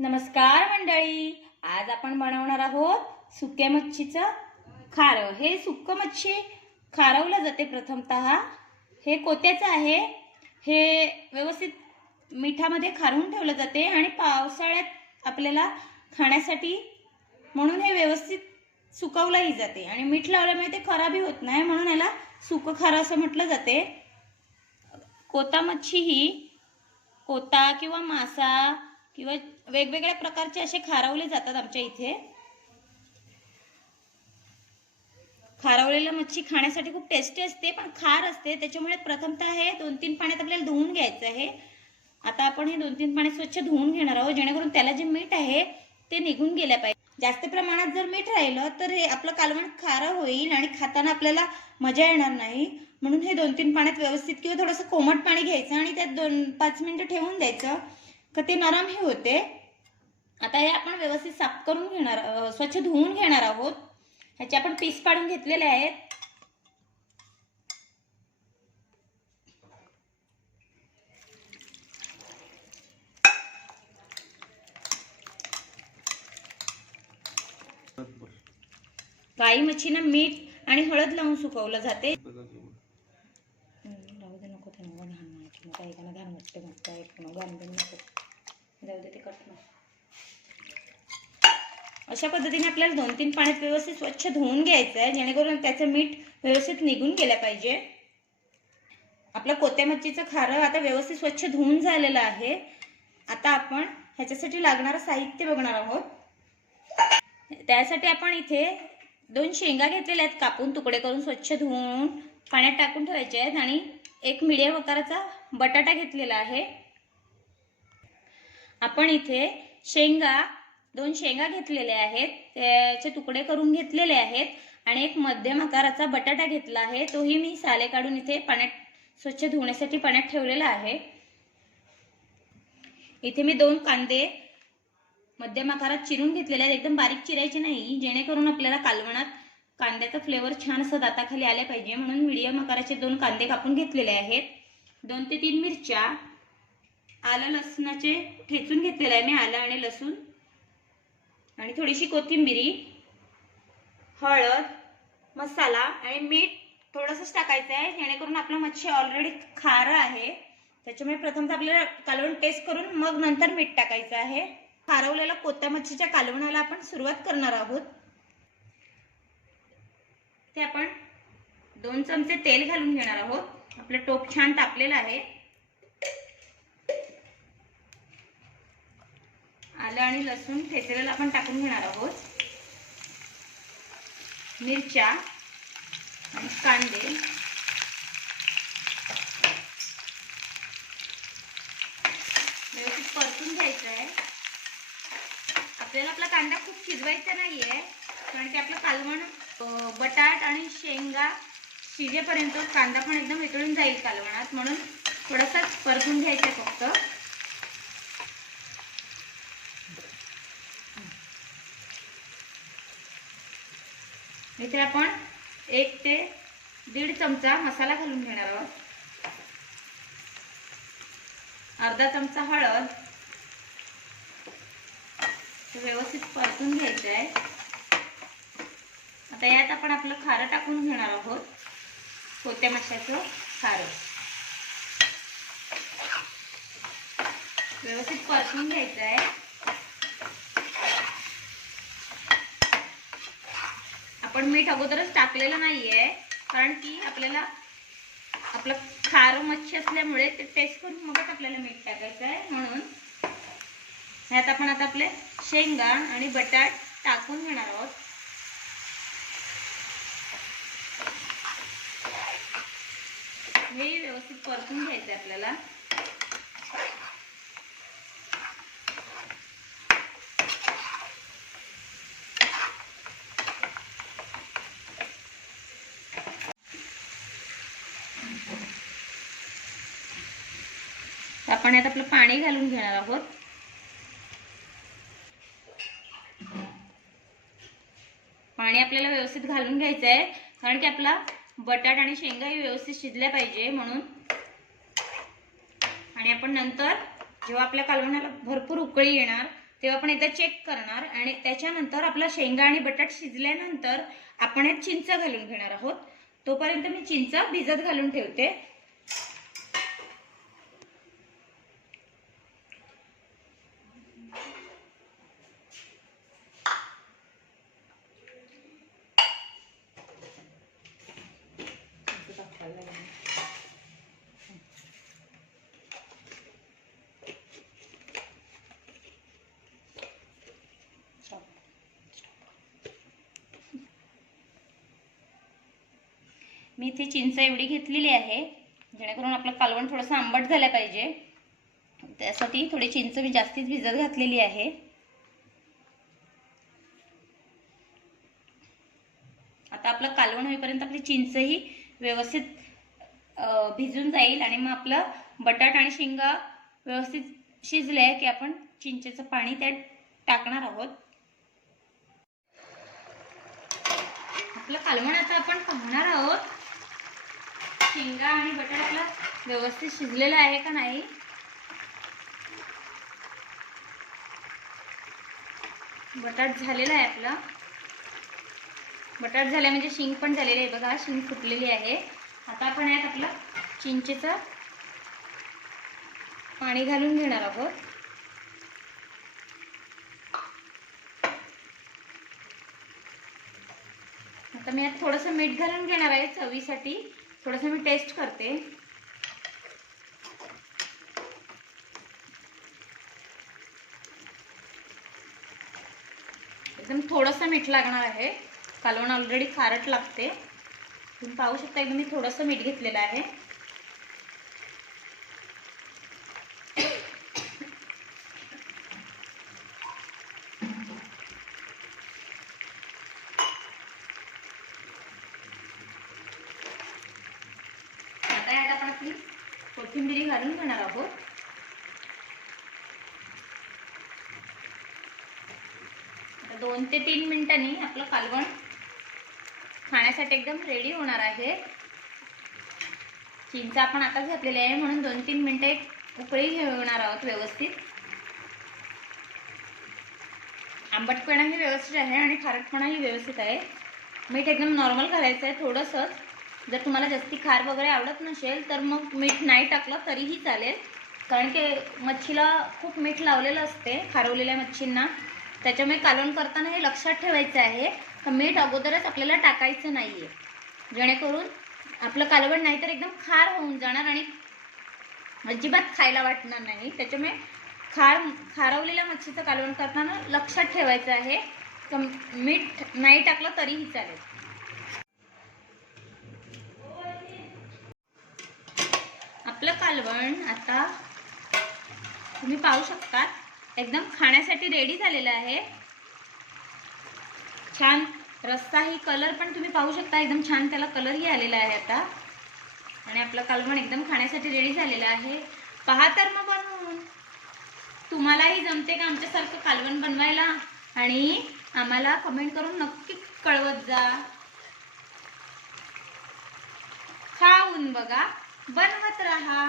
नमस्कार मंडळी. आज आपण बनवणार आहोत सुक्या मच्छीचं खारं. हे सुक्क मच्छी खारवलं जाते प्रथमत. हे कोत्याचं आहे. हे व्यवस्थित मिठामध्ये खारवून ठेवलं जाते आणि पावसाळ्यात आपल्याला खाण्यासाठी म्हणून हे व्यवस्थित सुकवलंही जाते. आणि मीठ लावल्यामुळे ते खराबही होत नाही म्हणून याला सुकं खारं असं म्हटलं जाते. कोता मच्छी ही कोता किंवा मासा किंवा वेगवेगळ्या प्रकारचे असे खारवले जातात आमच्या इथे. खारवलेलं मच्छी खाण्यासाठी खूप टेस्टी असते पण खार असते. त्याच्यामुळे प्रथमतः हे दोन तीन पाण्यात आपल्याला धुवून घ्यायचं आहे. आता आपण हे दोन तीन पाणी स्वच्छ धुवून घेणार आहोत जेणेकरून त्याला जे मीठ आहे ते निघून गेल्या पाहिजे. जास्त प्रमाणात जर मीठ राहिलं तर हे आपलं कालवण खारं होईल आणि खाताना आपल्याला मजा येणार नाही. म्हणून हे दोन तीन पाण्यात व्यवस्थित किंवा थोडंसं कोमट पाणी घ्यायचं आणि त्यात दोन पाच मिनटं ठेवून द्यायचं. का ते नरमही होते. आता हे आपण व्यवस्थित साफ करून घेणार स्वच्छ धुवून घेणार आहोत. ह्याचे आपण पीस पाडून घेतलेले आहेत. काही मच्छीना मीठ आणि हळद लावून सुकवलं जाते. अशा पद्धतीने आपल्याला दोन तीन पाण्यात व्यवस्थित स्वच्छ धुवून घ्यायचं आहे जेणेकरून त्याचं मीठ व्यवस्थित निघून गेलं पाहिजे. आपलं कोत्या मच्छीचं खारं आता व्यवस्थित स्वच्छ धुवून झालेलं आहे. आता आपण ह्याच्यासाठी लागणारं साहित्य बघणार आहोत. त्यासाठी आपण इथे दोन शेंगा घेतलेल्या आहेत कापून तुकडे करून स्वच्छ धुवून पाण्यात टाकून ठेवायचे आहेत आणि एक मिडियम आकाराचा बटाटा घेतलेला आहे. आपण इथे शेंगा दोन शेंगा घेतलेल्या आहेत. त्याचे तुकडे करून घेतलेले आहेत. आणि एक मध्यम आकाराचा बटाटा घेतला आहे. तोही मी साले काढून इथे पाण्यात स्वच्छ धुण्यासाठी पाण्यात ठेवलेला आहे. इथे मी दोन कांदे मध्यम आकारात चिरून घेतलेले आहेत. एकदम बारीक चिरायचे नाही जेणेकरून आपल्याला कालवणात कांद्याचा फ्लेवर छान असं दाताखाली आले पाहिजे. म्हणून मीडियम आकाराचे दोन कांदे कापून घेतलेले आहेत. दोन ते तीन मिरच्या आलं लसणाचे ठेचून घेतलेलं आहे मी आलं आणि लसूण. आणि थोडीशी कोथिंबिरी हळद मसाला आणि मीठ थोडंसंच टाकायचं आहे. जेणेकरून आपलं मच्छी ऑलरेडी खारं आहे. त्याच्यामुळे प्रथमतः आपल्याला कालवण टेस्ट करून मग नंतर मीठ टाकायचं आहे. खारवलेल्या कोत्या मच्छीच्या कालवणाला आपण सुरुवात करणार आहोत. ते आपण दोन चमचे तेल घालून घेणार आहोत. आपलं टोप छान तापलेलं आहे. आलं आणि लसूण ठेचलेलं आपण टाकून घेणार आहोत. मिरच्या आणि कांदे. व्यवस्थित परतून घ्यायचं आहे आपल्याला आपला कांदा खूप शिजवायचा नाहीये कारण की आपलं कालवण बटाट आणि शेंगा शिजेपर्यंत कांदा पण एकदम वितळून जाईल कालवणात म्हणून थोडासा परतून घ्यायचं आहे फक्त. इथे आपण एक ते दीड चमचा मसाला घालून घेणार आहोत. अर्धा चमचा हळद. व्यवस्थित परतून घ्यायचं आहे. आता यात आपण आपलं खारं टाकून घेणार आहोत. कोत्या माशाचं खारं. व्यवस्थित परतून घ्यायचं आहे. पण मीठ अगोदरच टाकलेलं नाही आहे कारण की आपल्याला आपलं खारं मच्छी असल्यामुळे ते टेस्ट करून मगच आपल्याला मीठ टाकायचं आहे म्हणून. ह्यात आपण आता आपले शेंगा आणि बटाट टाकून घेणार आहोत. हे व्यवस्थित परतून घ्यायचं आहे आपल्याला. आपण यात आपलं पाणी घालून घेणार आहोत. पाणी आपल्याला व्यवस्थित घालून घ्यायचं आहे कारण की आपला बटाट आणि शेंगाही व्यवस्थित शिजल्या पाहिजे म्हणून. आणि आपण नंतर जेव्हा आपल्या कालवणाला भरपूर उकळी येणार तेव्हा आपण एकदा चेक करणार आणि त्याच्यानंतर आपला शेंगा आणि बटाट शिजल्यानंतर आपण यात चिंच घालून घेणार आहोत. तोपर्यंत मी चिंच भिजत घालून ठेवते. मी इथे चिंच एवढी घेतलेली आहे जेणेकरून आपलं कालवण थोडंसं आंबट झालं पाहिजे. त्यासाठी थोडी चिंच मी जास्तीच भिजत घातलेली आहे. आता आपलं कालवण होईपर्यंत आपली चिंचही व्यवस्थित भिजून जाईल आणि मग आपलं बटाट आणि शेंगा व्यवस्थित शिजले की आपण चिंचेचं पाणी त्यात टाकणार आहोत. आपलं कालवण आता आपण पाहणार आहोत. शेंगा आणि बटाटा आपला व्यवस्थित शिजलेला आहे का नाही? बटाट झालेला आहे आपला. बटाट झाला म्हणजे शिंग पण झालेली आहे बघा शिंग फुटलेली आहे. आता आपण यात आपलं चिंचेचं पाणी घालून घेणार आहोत. आता मी यात थोडंसं मीठ घालून घेणार आहे चवीसाठी. थोडंसं मी टेस्ट करते. एकदम थोडंसं मीठ लागणार आहे. कालवण ऑलरेडी खारट लागते. तुम्ही पाहू शकता एकदम मी थोडंसं मीठ घेतलेलं आहे आता यात आपण आपली कोथिंबिरी घालून घेणार आहोत. दोन ते तीन मिनिटांनी आपलं कालवण खाण्यासाठी एकदम रेडी होणार आहे. चिंच आपण आताच घातलेली आहे म्हणून दोन तीन मिनिटं एक उकळी घेणार आहोत व्यवस्थित. आंबटपणाही व्यवस्थित आहे आणि खारटपणाही व्यवस्थित आहे. मीठ एकदम नॉर्मल घालायचं आहे थोडंसंच जर तुम्हाला जास्ती खार वगैरे आवडत नसेल तर मग मीठ नाही टाकलं तरीही चालेल. कारण की मच्छीला खूप मीठ लावलेलं असते खारवलेल्या मच्छींना. त्याच्यामुळे कालवण करताना हे लक्षात ठेवायचं आहे. का मीठ अगोदरच आपल्याला टाकायचं नाही आहे जेणेकरून आपलं कालवण नाहीतर एकदम खार होऊन जाणार आणि अजिबात खायला वाटणार नाही. त्याच्यामुळे खार खारवलेल्या मच्छीचं कालवण करताना लक्षात ठेवायचं आहे. का मीठ नाही टाकलं तरीही चालेल. आपलं कालवण आता तुम्ही पाहू शकता एकदम खाण्यासाठी रेडी झालेलं आहे. छान रस्साही कलर पण तुम्ही पाहू शकता. एकदम छान त्याला कलरही आलेला आहे आता. आणि आपलं कालवण एकदम खाण्यासाठी रेडी झालेलं आहे. पहा तर मग बनवून. तुम्हालाही जमते का आमच्यासारखं कालवण बनवायला? आणि आम्हाला कमेंट करून नक्की कळवत जा. खाऊन बघा. बनवत राहा.